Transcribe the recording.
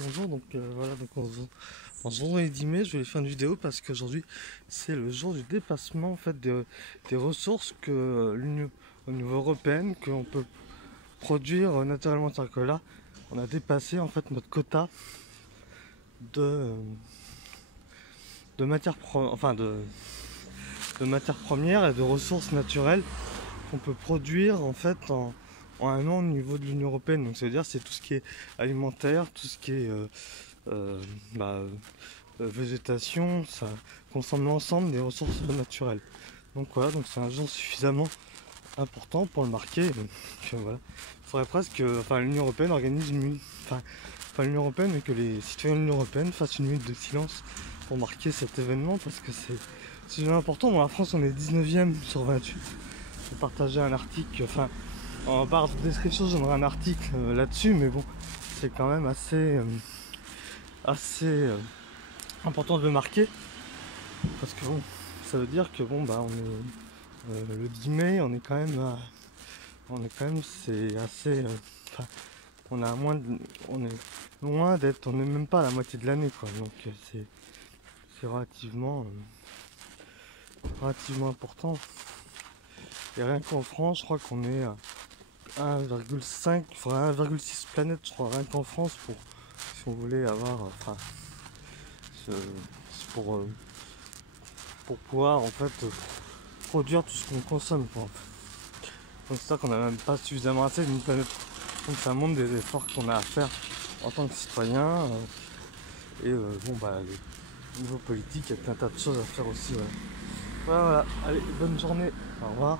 Bonjour, voilà, en ce vendredi 10 mai, je voulais faire une vidéo parce qu'aujourd'hui c'est le jour du dépassement en fait des ressources que l'Union au niveau européenne qu'on peut produire naturellement. C'est-à-dire que là, on a dépassé en fait notre quota de, de matières de matières premières et de ressources naturelles qu'on peut produire en fait en un an au niveau de l'Union européenne. Donc ça veut dire c'est tout ce qui est alimentaire, tout ce qui est euh, bah, végétation, ça consomme l'ensemble des ressources naturelles. Donc voilà, donc c'est un jour suffisamment important pour le marquer. Donc voilà, il faudrait presque que l'Union européenne organise une minute, pas l'Union européenne, mais que les citoyens de l'Union européenne fassent une minute de silence pour marquer cet événement parce que c'est vraiment important. Dans la France, on est 19e sur 28. J'ai partagé un article, en barre de description, j'aimerais un article là-dessus, mais bon, c'est quand même assez important de le marquer parce que bon, ça veut dire que bon bah on est le 10 mai, c'est assez on a on est loin d'être, on est même pas à la moitié de l'année quoi, donc c'est relativement important. Et rien qu'en France, je crois qu'on est à 1,5, il faudrait 1,6 planètes, je crois, rien qu'en France pour si on voulait avoir ce- pour pouvoir en fait produire tout ce qu'on consomme quoi, en fait. Donc c'est ça qu'on n'a même pas suffisamment assez d'une planète. Donc ça montre des efforts qu'on a à faire en tant que citoyen bon bah au niveau politique il y a plein tas de choses à faire aussi. Voilà, voilà. Allez, bonne journée, au revoir.